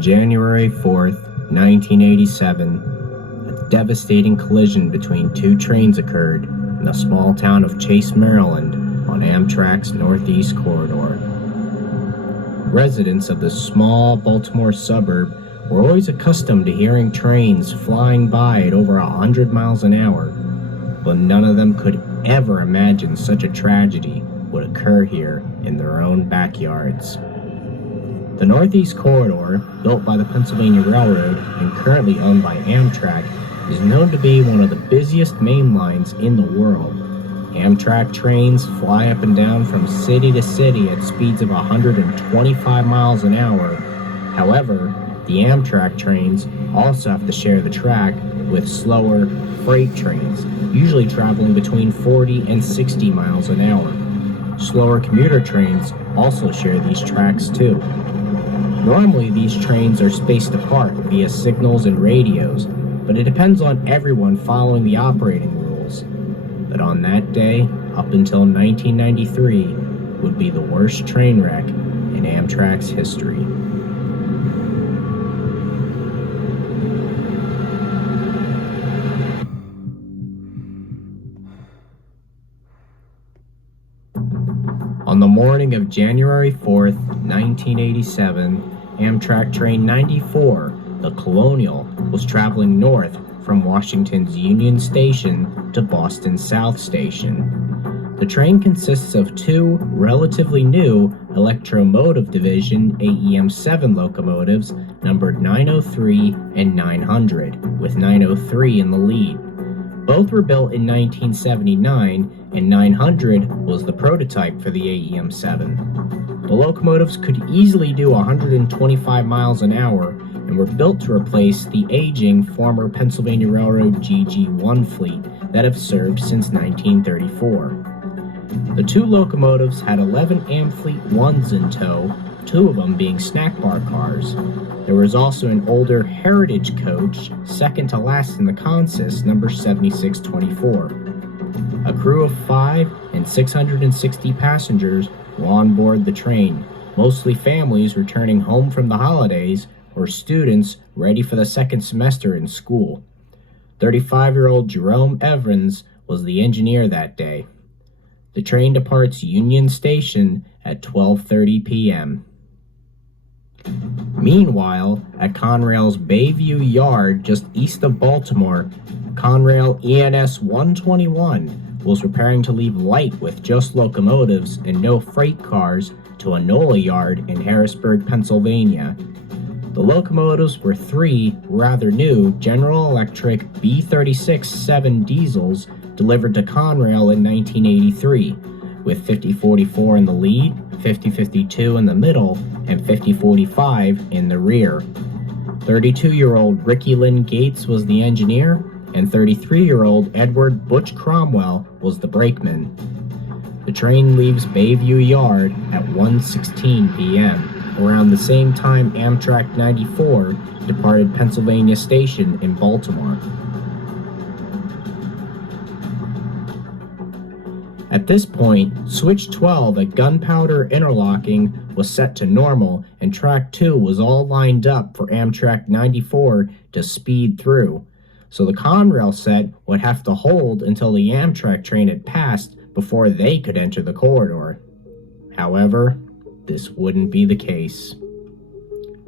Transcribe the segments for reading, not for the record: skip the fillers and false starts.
On January 4th, 1987, a devastating collision between two trains occurred in the small town of Chase, Maryland, on Amtrak's Northeast Corridor. Residents of this small Baltimore suburb were always accustomed to hearing trains flying by at over 100 miles an hour, but none of them could ever imagine such a tragedy would occur here in their own backyards. The Northeast Corridor, built by the Pennsylvania Railroad and currently owned by Amtrak, is known to be one of the busiest main lines in the world. Amtrak trains fly up and down from city to city at speeds of 125 miles an hour. However, the Amtrak trains also have to share the track with slower freight trains, usually traveling between 40 and 60 miles an hour. Slower commuter trains also share these tracks too. Normally, these trains are spaced apart via signals and radios, but it depends on everyone following the operating rules. But on that day, up until 1993, would be the worst train wreck in Amtrak's history. On the morning of January 4th, 1987, Amtrak Train 94, the Colonial, was traveling north from Washington's Union Station to Boston's South Station. The train consists of two relatively new Electromotive Division AEM-7 locomotives numbered 903 and 900, with 903 in the lead. Both were built in 1979, and 900 was the prototype for the AEM-7. The locomotives could easily do 125 miles an hour and were built to replace the aging former Pennsylvania Railroad GG1 fleet that have served since 1934. The two locomotives had 11 Amfleet 1s in tow, two of them being snack bar cars. There was also an older Heritage coach, second to last in the consist, number 7624. A crew of 5 and 660 passengers were on board the train, mostly families returning home from the holidays or students ready for the second semester in school. 35-year-old Jerome Evans was the engineer that day. The train departs Union Station at 12:30 p.m. Meanwhile, at Conrail's Bayview Yard just east of Baltimore, Conrail ENS 121 was preparing to leave light with just locomotives and no freight cars to Enola Yard in Harrisburg, Pennsylvania. The locomotives were three rather new General Electric B36-7 diesels delivered to Conrail in 1983, with 5044 in the lead, 5052 in the middle, and 5045 in the rear. 32-year-old Ricky Lynn Gates was the engineer, and 33-year-old Edward Butch Cromwell was the brakeman. The train leaves Bayview Yard at 1:16 p.m., around the same time Amtrak 94 departed Pennsylvania Station in Baltimore. At this point, switch 12 at Gunpowder Interlocking was set to normal, and track 2 was all lined up for Amtrak 94 to speed through, so the Conrail set would have to hold until the Amtrak train had passed before they could enter the corridor. However, this wouldn't be the case.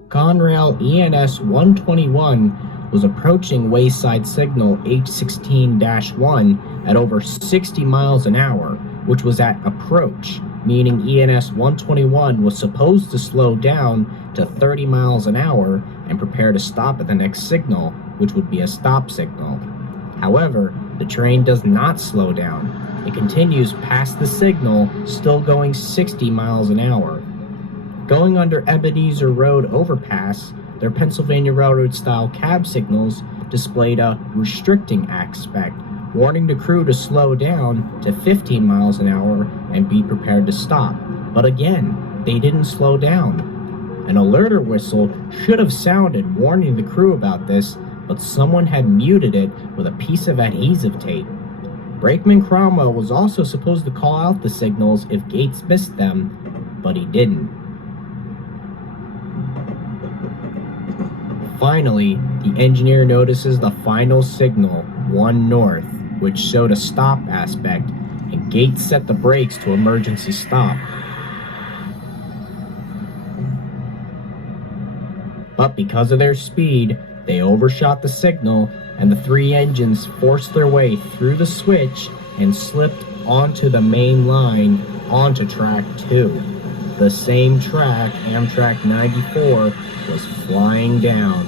Conrail ENS 121 was approaching wayside signal H16-1 at over 60 miles an hour, which was at approach, meaning ENS 121 was supposed to slow down to 30 miles an hour and prepare to stop at the next signal, which would be a stop signal. However, the train does not slow down. It continues past the signal, still going 60 miles an hour. Going under Ebenezer Road overpass, their Pennsylvania Railroad-style cab signals displayed a restricting aspect, warning the crew to slow down to 15 miles an hour and be prepared to stop. But again, they didn't slow down. An alerter whistle should have sounded warning the crew about this, but someone had muted it with a piece of adhesive tape. Brakeman Cromwell was also supposed to call out the signals if Gates missed them, but he didn't. Finally, the engineer notices the final signal, 1 north, which showed a stop aspect, and Gates set the brakes to emergency stop. But because of their speed, they overshot the signal, and the 3 engines forced their way through the switch and slipped onto the main line onto track 2, the same track Amtrak 94 was flying down.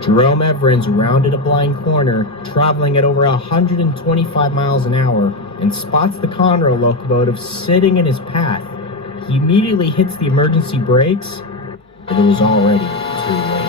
Jerome Evans rounded a blind corner, traveling at over 125 miles an hour, and spots the Conrail locomotive sitting in his path. He immediately hits the emergency brakes, but it was already too late.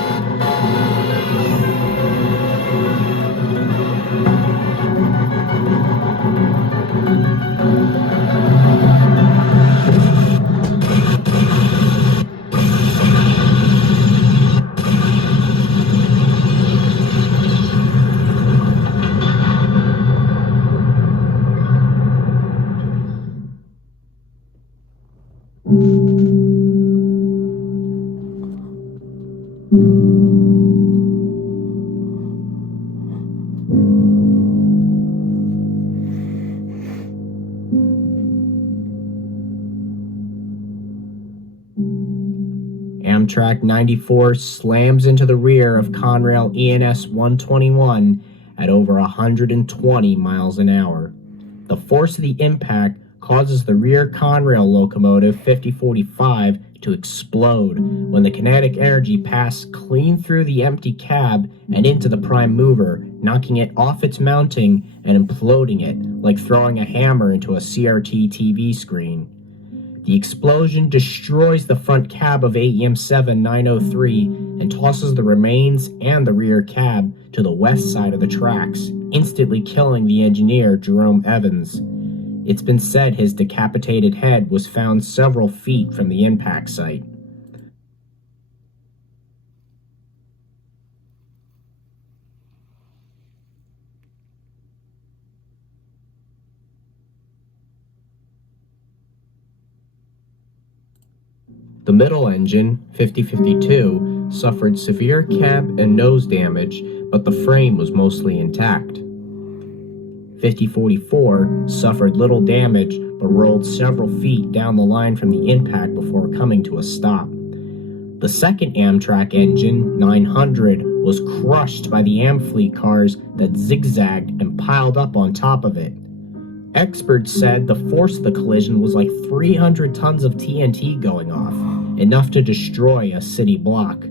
Amtrak 94 slams into the rear of Conrail ENS 121 at over 120 miles an hour. The force of the impact causes the rear Conrail locomotive 5045 to explode when the kinetic energy passed clean through the empty cab and into the prime mover, knocking it off its mounting and imploding it like throwing a hammer into a CRT TV screen. The explosion destroys the front cab of AEM 7903 and tosses the remains and the rear cab to the west side of the tracks, instantly killing the engineer, Jerome Evans. It's been said his decapitated head was found several feet from the impact site. The middle engine, 5052, suffered severe cab and nose damage, but the frame was mostly intact. 5044 suffered little damage, but rolled several feet down the line from the impact before coming to a stop. The second Amtrak engine, 900, was crushed by the Amfleet cars that zigzagged and piled up on top of it. Experts said the force of the collision was like 300 tons of TNT going off, enough to destroy a city block.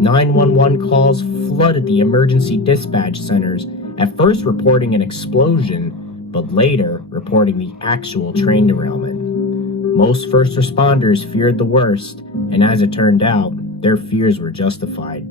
911 calls flooded the emergency dispatch centers, at first reporting an explosion, but later reporting the actual train derailment. Most first responders feared the worst, and as it turned out, their fears were justified.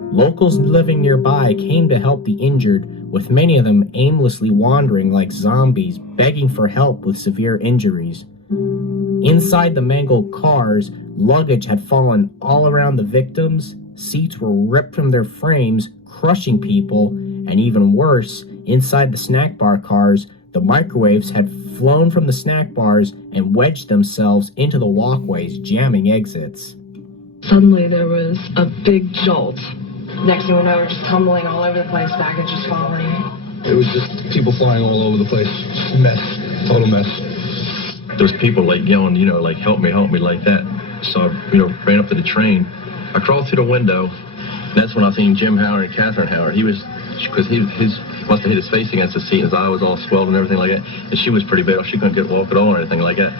Locals living nearby came to help the injured, with many of them aimlessly wandering like zombies, begging for help with severe injuries. Inside the mangled cars, luggage had fallen all around the victims, seats were ripped from their frames, crushing people, and even worse, inside the snack bar cars, the microwaves had flown from the snack bars and wedged themselves into the walkways, jamming exits. Suddenly there was a big jolt. Next thing we know, we're just tumbling all over the place, baggage just falling. It was just people flying all over the place. Mess. Total mess. Those people like yelling, like help me, like that. So, ran up to the train. I crawled through the window. That's when I seen Jim Howard and Catherine Howard. Because he must have hit his face against the seat, his eye was all swelled and everything like that. And she was pretty bad. She couldn't walk at all or anything like that.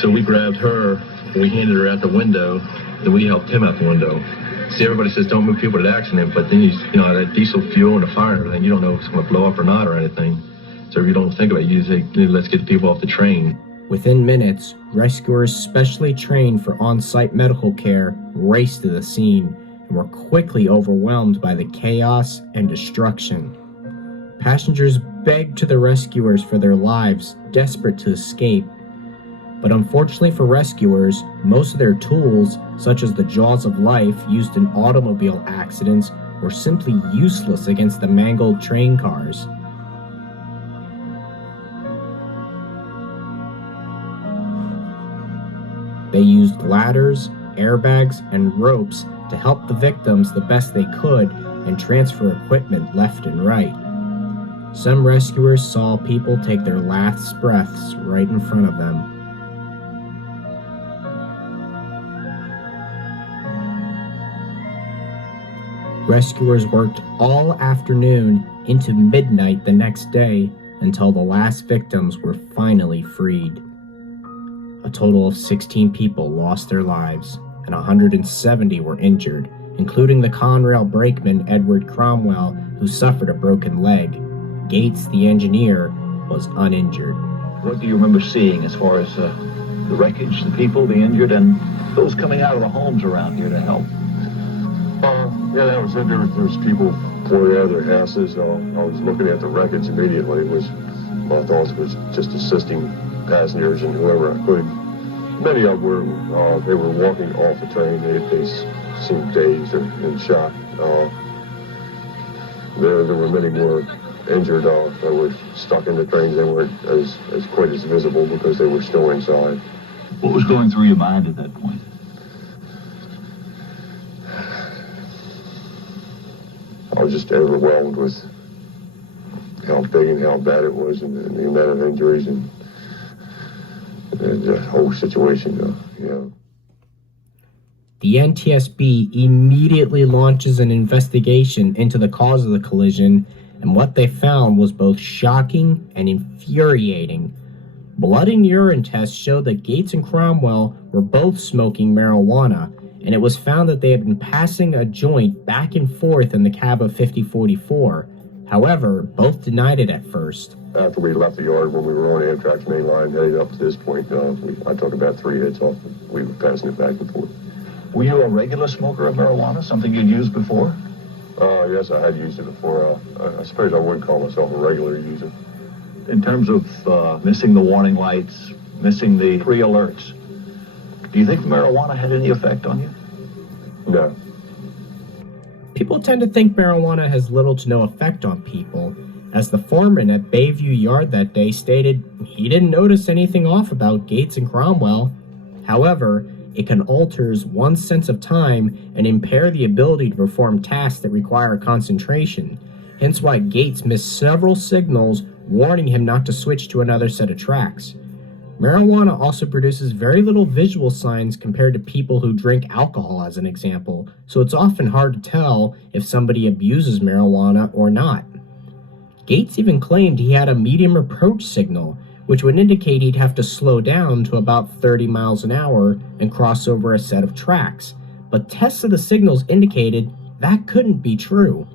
So we grabbed her, and we handed her out the window, then we helped him out the window. See, everybody says don't move people to the accident, but then that diesel fuel and the fire and everything, you don't know if it's going to blow up or not or anything. So if you don't think about it, you say, let's get the people off the train. Within minutes, rescuers specially trained for on-site medical care raced to the scene and were quickly overwhelmed by the chaos and destruction. Passengers begged to the rescuers for their lives, desperate to escape. But unfortunately for rescuers, most of their tools, such as the jaws of life used in automobile accidents, were simply useless against the mangled train cars. They used ladders, airbags, and ropes to help the victims the best they could and transfer equipment left and right. Some rescuers saw people take their last breaths right in front of them. Rescuers worked all afternoon into midnight the next day until the last victims were finally freed. A total of 16 people lost their lives, and 170 were injured, including the Conrail brakeman Edward Cromwell, who suffered a broken leg. Gates, the engineer, was uninjured. What do you remember seeing as far as the wreckage, the people, the injured, and those coming out of the homes around here to help? Yeah, that was it. There was people pouring out of their houses. I was looking at the wreckage immediately. My thoughts was just assisting passengers and whoever I could. Many of them were, they were walking off the train. They seemed dazed or in shock. There were many more injured that were stuck in the trains. They weren't as quite as visible because they were still inside. What was going through your mind at that point? I was just overwhelmed with how big and how bad it was, and the amount of injuries and the whole situation. The NTSB immediately launches an investigation into the cause of the collision, and what they found was both shocking and infuriating. Blood and urine tests showed that Gates and Cromwell were both smoking marijuana, and it was found that they had been passing a joint back and forth in the cab of 5044. However, both denied it at first. After we left the yard, when we were on Amtrak's main line heading up to this point, I took about 3 hits off. We were passing it back and forth. Were you a regular smoker of marijuana, something you'd used before? Yes, I had used it before. I suppose I would call myself a regular user. In terms of missing the warning lights, missing the pre-alerts, do you think marijuana had any effect on you? No. People tend to think marijuana has little to no effect on people, as the foreman at Bayview Yard that day stated he didn't notice anything off about Gates and Cromwell. However, it can alter one's sense of time and impair the ability to perform tasks that require concentration, hence why Gates missed several signals warning him not to switch to another set of tracks. Marijuana also produces very little visual signs compared to people who drink alcohol, as an example, so it's often hard to tell if somebody abuses marijuana or not. Gates even claimed he had a medium approach signal, which would indicate he'd have to slow down to about 30 miles an hour and cross over a set of tracks, but tests of the signals indicated that couldn't be true.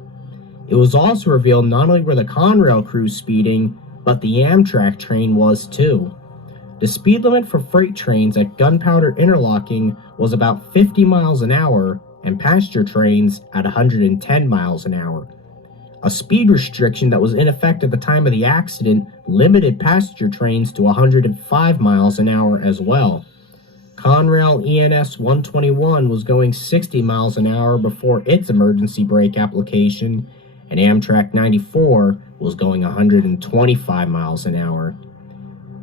It was also revealed not only were the Conrail crew speeding, but the Amtrak train was too. The speed limit for freight trains at Gunpowder Interlocking was about 50 miles an hour, and passenger trains at 110 miles an hour. A speed restriction that was in effect at the time of the accident limited passenger trains to 105 miles an hour as well. Conrail ENS 121 was going 60 miles an hour before its emergency brake application, and Amtrak 94 was going 125 miles an hour.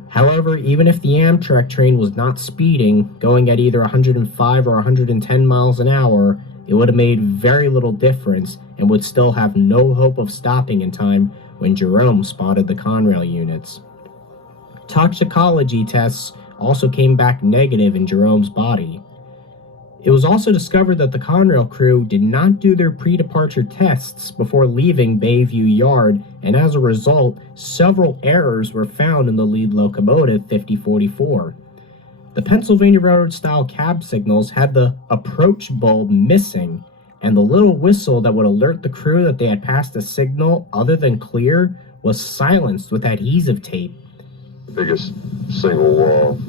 However, even if the Amtrak train was not speeding, going at either 105 or 110 miles an hour, it would have made very little difference and would still have no hope of stopping in time when Jerome spotted the Conrail units. Toxicology tests also came back negative in Jerome's body. It was also discovered that the Conrail crew did not do their pre-departure tests before leaving Bayview Yard, and as a result, several errors were found in the lead locomotive 5044. The Pennsylvania Railroad-style cab signals had the approach bulb missing, and the little whistle that would alert the crew that they had passed a signal other than clear was silenced with adhesive tape. The biggest single,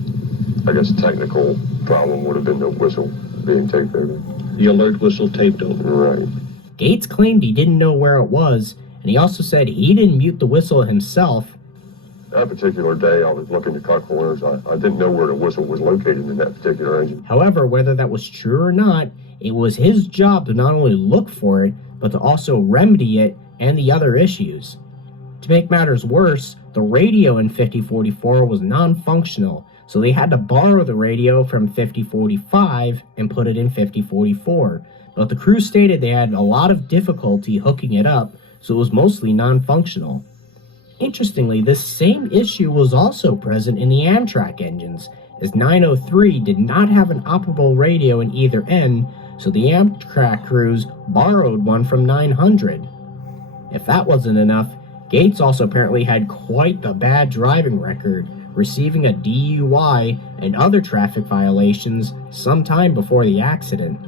technical problem would have been the whistle being taped over. The alert whistle taped over. Right. Gates claimed he didn't know where it was, and he also said he didn't mute the whistle himself. That particular day, I was looking to cut corners. I didn't know where the whistle was located in that particular engine. However, whether that was true or not, it was his job to not only look for it, but to also remedy it and the other issues. To make matters worse, the radio in 5044 was non-functional, so they had to borrow the radio from 5045 and put it in 5044. But the crew stated they had a lot of difficulty hooking it up, so it was mostly non-functional. Interestingly, this same issue was also present in the Amtrak engines, as 903 did not have an operable radio in either end, so the Amtrak crews borrowed one from 900. If that wasn't enough, Gates also apparently had quite the bad driving record, receiving a DUI and other traffic violations sometime before the accident.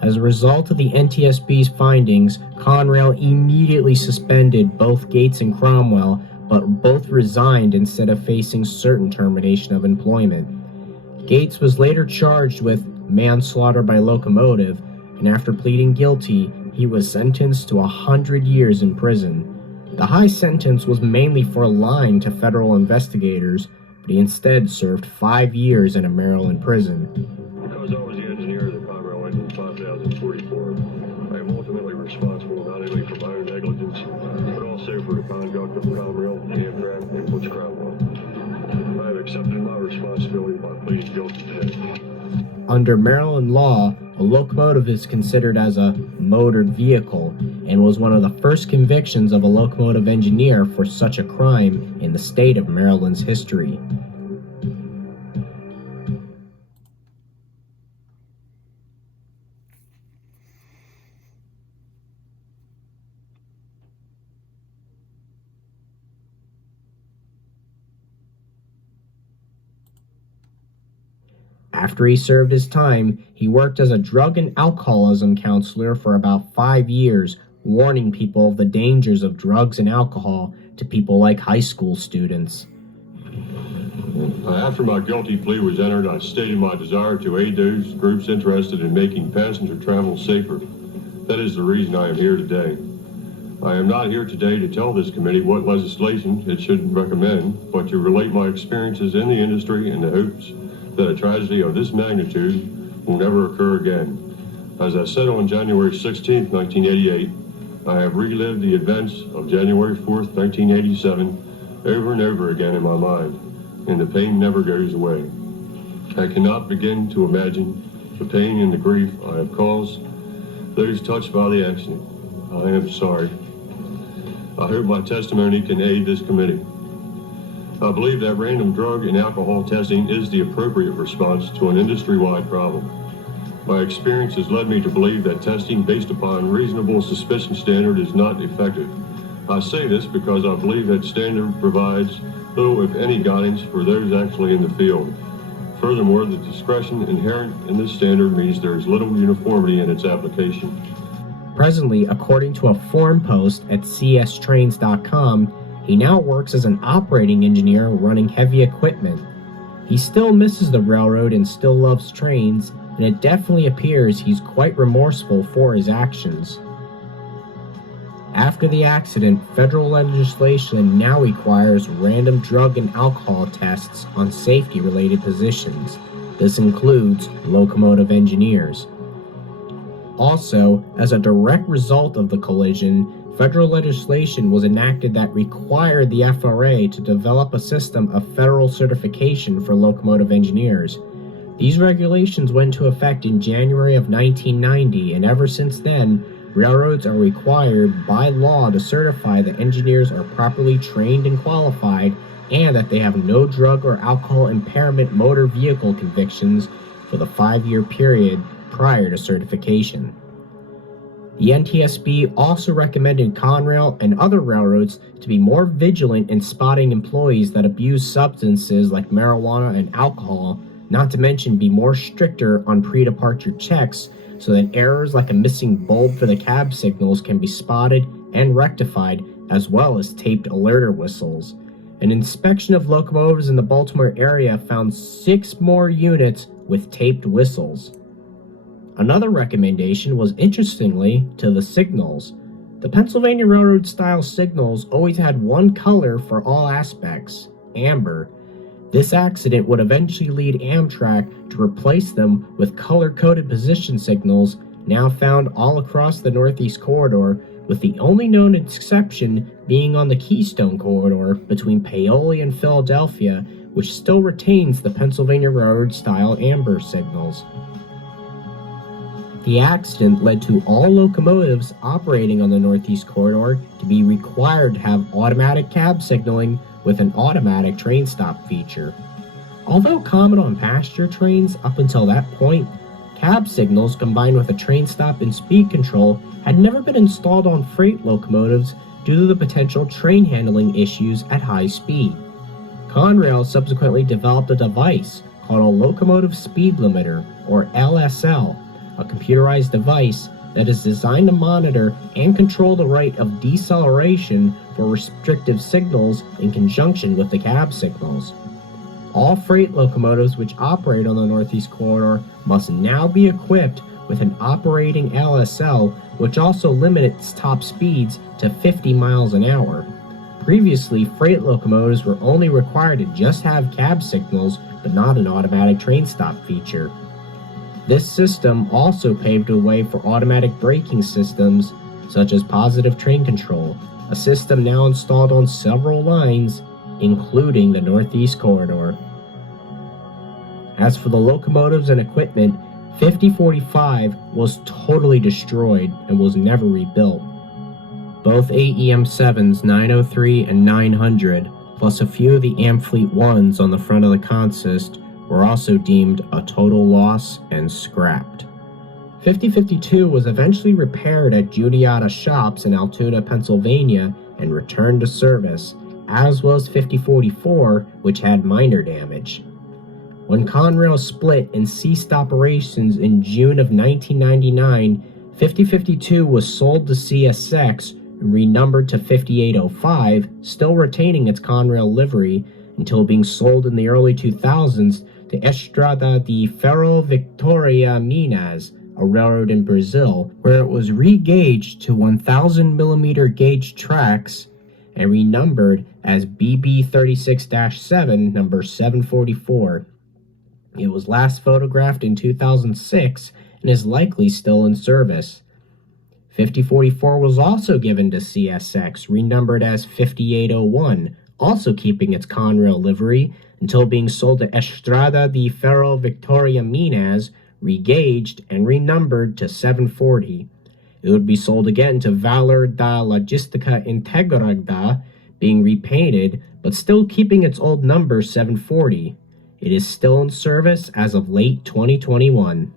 As a result of the NTSB's findings, Conrail immediately suspended both Gates and Cromwell, but both resigned instead of facing certain termination of employment. Gates was later charged with manslaughter by locomotive, and after pleading guilty, he was sentenced to 100 years in prison. The high sentence was mainly for lying to federal investigators, but he instead served 5 years in a Maryland prison. Because I was the engineer of the Conrail engine 5044, I am ultimately responsible not only for my own negligence, but also for the conduct of Conrail, Amtrak, and Butch Cromwell. I have accepted my responsibility by pleading guilty today. Under Maryland law, a locomotive is considered as a motored vehicle and was one of the first convictions of a locomotive engineer for such a crime in the state of Maryland's history. After he served his time, he worked as a drug and alcoholism counselor for about 5 years, warning people of the dangers of drugs and alcohol to people like high school students. After my guilty plea was entered, I stated my desire to aid those groups interested in making passenger travel safer. That is the reason I am here today. I am not here today to tell this committee what legislation it should recommend, but to relate my experiences in the industry in the hopes that a tragedy of this magnitude will never occur again. As I said on January 16, 1988, I have relived the events of January 4th, 1987 over and over again in my mind, and the pain never goes away. I cannot begin to imagine the pain and the grief I have caused those touched by the accident. I am sorry. I hope my testimony can aid this committee. I believe that random drug and alcohol testing is the appropriate response to an industry-wide problem. My experience has led me to believe that testing based upon reasonable suspicion standard is not effective. I say this because I believe that standard provides little, if any, guidance for those actually in the field. Furthermore, the discretion inherent in this standard means there is little uniformity in its application. Presently, according to a forum post at cstrains.com, he now works as an operating engineer running heavy equipment. He still misses the railroad and still loves trains, and it definitely appears he's quite remorseful for his actions. After the accident, federal legislation now requires random drug and alcohol tests on safety-related positions. This includes locomotive engineers. Also, as a direct result of the collision, federal legislation was enacted that required the FRA to develop a system of federal certification for locomotive engineers. These regulations went into effect in January of 1990, and ever since then, railroads are required by law to certify that engineers are properly trained and qualified, and that they have no drug or alcohol impairment motor vehicle convictions for the 5-year period prior to certification. The NTSB also recommended Conrail and other railroads to be more vigilant in spotting employees that abuse substances like marijuana and alcohol, not to mention be more stricter on pre-departure checks so that errors like a missing bulb for the cab signals can be spotted and rectified, as well as taped alerter whistles. An inspection of locomotives in the Baltimore area found 6 more units with taped whistles. Another recommendation was, interestingly, to the signals. The Pennsylvania Railroad style signals always had one color for all aspects, amber. This accident would eventually lead Amtrak to replace them with color-coded position signals, now found all across the Northeast Corridor, with the only known exception being on the Keystone Corridor between Paoli and Philadelphia, which still retains the Pennsylvania Railroad-style amber signals. The accident led to all locomotives operating on the Northeast Corridor to be required to have automatic cab signaling with an automatic train stop feature. Although common on passenger trains up until that point, cab signals combined with a train stop and speed control had never been installed on freight locomotives due to the potential train handling issues at high speed. Conrail subsequently developed a device called a locomotive speed limiter, or LSL, a computerized device that is designed to monitor and control the rate of deceleration for restrictive signals in conjunction with the cab signals. All freight locomotives which operate on the Northeast Corridor must now be equipped with an operating LSL, which also limits top speeds to 50 miles an hour. Previously, freight locomotives were only required to just have cab signals, but not an automatic train stop feature. This system also paved the way for automatic braking systems, such as positive train control, a system now installed on several lines, including the Northeast Corridor. As for the locomotives and equipment, 5045 was totally destroyed and was never rebuilt. Both AEM7s 903 and 900, plus a few of the Amfleet 1s on the front of the consist, were also deemed a total loss and scrapped. 5052 was eventually repaired at Juniata Shops in Altoona, Pennsylvania, and returned to service, as was 5044, which had minor damage. When Conrail split and ceased operations in June of 1999, 5052 was sold to CSX and renumbered to 5805, still retaining its Conrail livery, until being sold in the early 2000s to Estrada de Ferro Victoria Minas, a railroad in Brazil, where it was re-gauged to 1,000mm gauge tracks and renumbered as BB36-7, number 744. It was last photographed in 2006 and is likely still in service. 5044 was also given to CSX, renumbered as 5801, also keeping its Conrail livery, until being sold to Estrada de Ferro Victoria Minas, regauged and renumbered to 740. It would be sold again to Valor da Logística Integrada, being repainted, but still keeping its old number 740. It is still in service as of late 2021.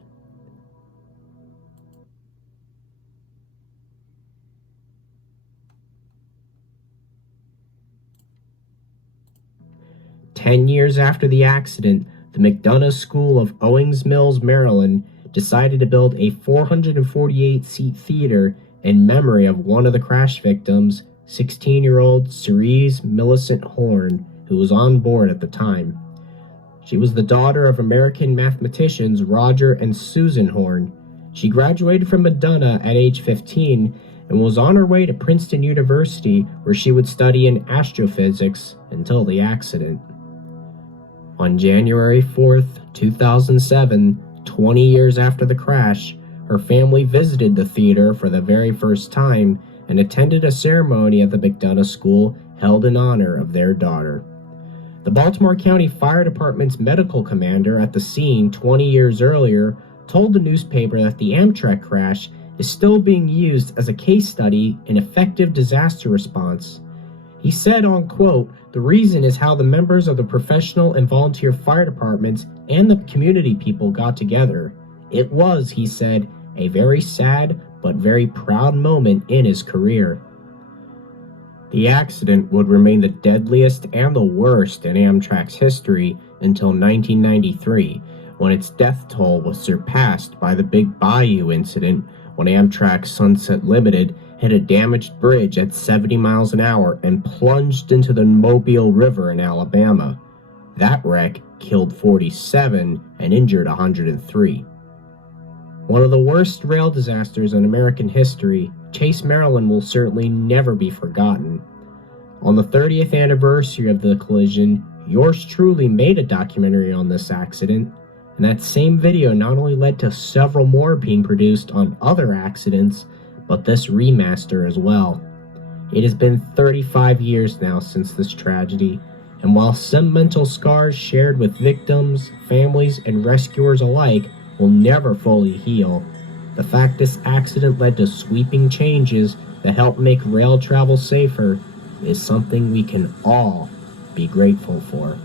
Ten years after the accident, the McDonough School of Owings Mills, Maryland, decided to build a 448-seat theater in memory of one of the crash victims, 16-year-old Cerise Millicent Horn, who was on board at the time. She was the daughter of American mathematicians Roger and Susan Horn. She graduated from McDonough at age 15 and was on her way to Princeton University, where she would study in astrophysics until the accident. On January 4th, 2007, 20 years after the crash, her family visited the theater for the very first time and attended a ceremony at the McDonough School held in honor of their daughter. The Baltimore County Fire Department's medical commander at the scene 20 years earlier told the newspaper that the Amtrak crash is still being used as a case study in effective disaster response. He said, on quote, "The reason is how the members of the professional and volunteer fire departments and the community people got together. It was," he said, "a very sad but very proud moment in his career." The accident would remain the deadliest and the worst in Amtrak's history until 1993, when its death toll was surpassed by the Big Bayou incident, when Amtrak Sunset Limited hit a damaged bridge at 70 miles an hour and plunged into the Mobile River in Alabama. That wreck killed 47 and injured 103. One of the worst rail disasters in American history, Chase, Maryland will certainly never be forgotten. On the 30th anniversary of the collision, yours truly made a documentary on this accident, And that same video not only led to several more being produced on other accidents, but this remaster as well. It has been 35 years now since this tragedy, and while sentimental scars shared with victims, families, and rescuers alike will never fully heal, the fact this accident led to sweeping changes that help make rail travel safer is something we can all be grateful for.